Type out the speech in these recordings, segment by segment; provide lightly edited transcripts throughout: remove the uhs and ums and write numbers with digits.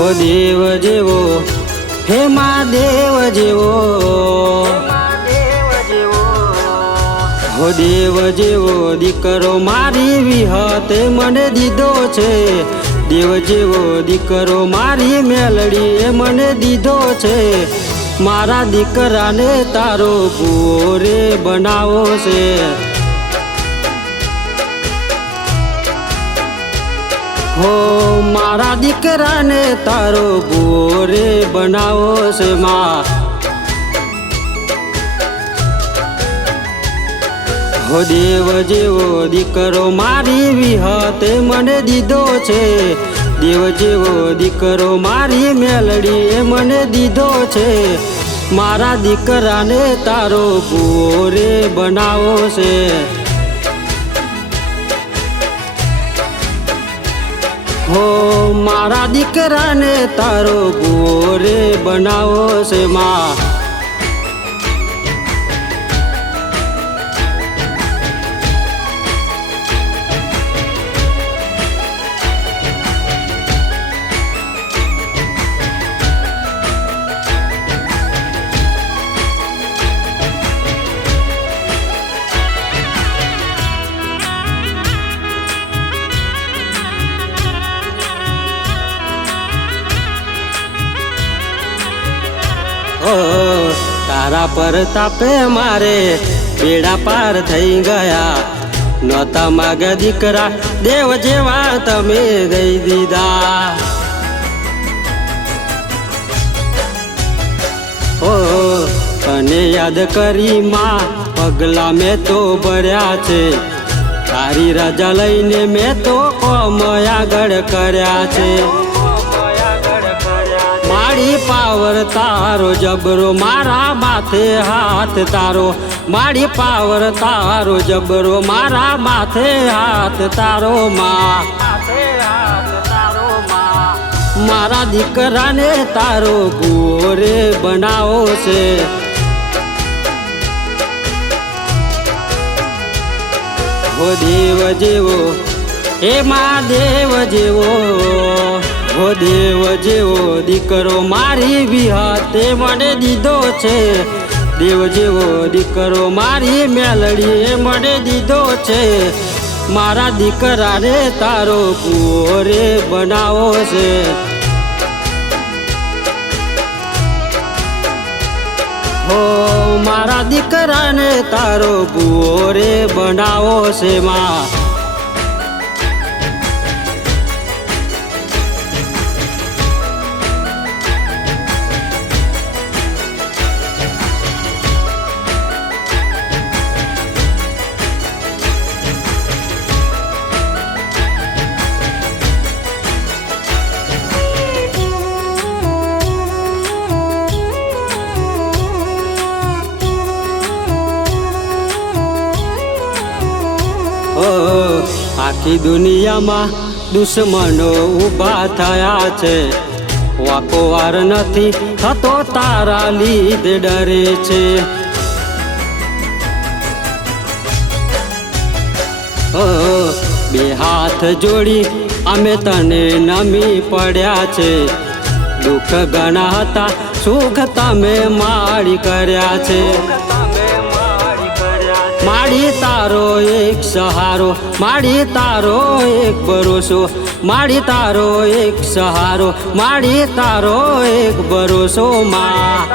હો દેવ જેવો હે મહાદેવ જેવો, હો દેવ જેવો દીકરો મારી વિહતે મને દીધો છે, દેવ જેવો દીકરો મારી મેલડીએ મને દીધો છે, મારા દીકરાને તારો ભૂવો રે બનાવો છે, હો મારા દીકરાને તારો ભૂવો રે બનાવો છે માં, હો દેવ જેવો દીકરો મારી વિહતે મને દીધો છે, દેવ જેવો દીકરો મારી મેલડીએ મને દીધો છે, મારા દીકરાને તારો ભૂવો રે બનાવો છે, હો મારા દીકરાને તારો ભૂવો રે બનાવો છે માં, તારા પર તાપે મારે બેડા પાર થઈ ગયા, નહોતા માગે દીકરા દેવ જેવા તમે દઈ દીધા, ઓ તને યાદ કરી માં પગલા મેં તો ભર્યા છે, તારી રજા લઈને મેં તો કોમ આગળ કર્યા છે, મારી પાવર તારો જબરો મારા માથે હાથ તારો, મારી પાવર તારો જબરો મારા માથે હાથ તારો માં, મારા દીકરાને તારો ભૂવો રે બનાવો છે, હો દેવ જેવો હે મહાદેવ જેવો, હો દેવ જેવો દીકરો મારી વિહતે મને દીધો છે, દેવ જેવો દીકરો મારી મેલડીએ મને દીધો છે, મારા દીકરાને તારો ભૂવો રે બનાવો છે, હો મારા દીકરાને તારો ભૂવો રે બનાવો છે માં, આખી દુનિયામાં દુશ્મનો ઊભા થયા છે, વાકો વાર નથી થતો તારા લીધે ડરે છે, બે હાથ જોડી અમે તને નમી પડ્યા છે, દુઃખ ઘણા હતા સુખ તમે માડી કર્યા છે, માડી તારો એક સહારો, માડી તારો એક ભરોસો, માડી તારો એક સહારો, માડી તારો એક ભરોસો માં,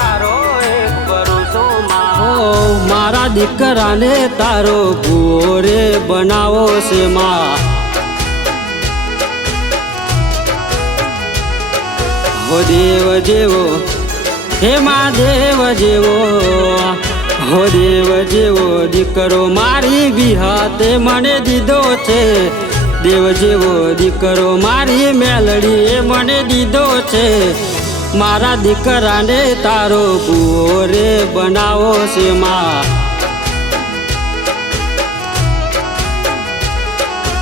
ઓ મારા દીકરાને તારો ભૂવો રે બનાવો છે માં, હો દેવ જેવો હે મહાદેવ જેવો, હો દેવ જેવો દીકરો મારી વિહતે મને દીધો છે, દેવ જેવો દીકરો મારી મેલડીએ મને દીધો છે, મારા દીકરાને તારો ભૂવો રે બનાવો છે માં,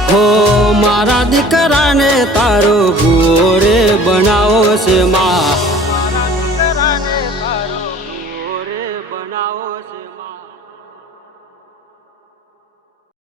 હો મારા દીકરાને તારો ભૂવો રે બનાવો છે માં।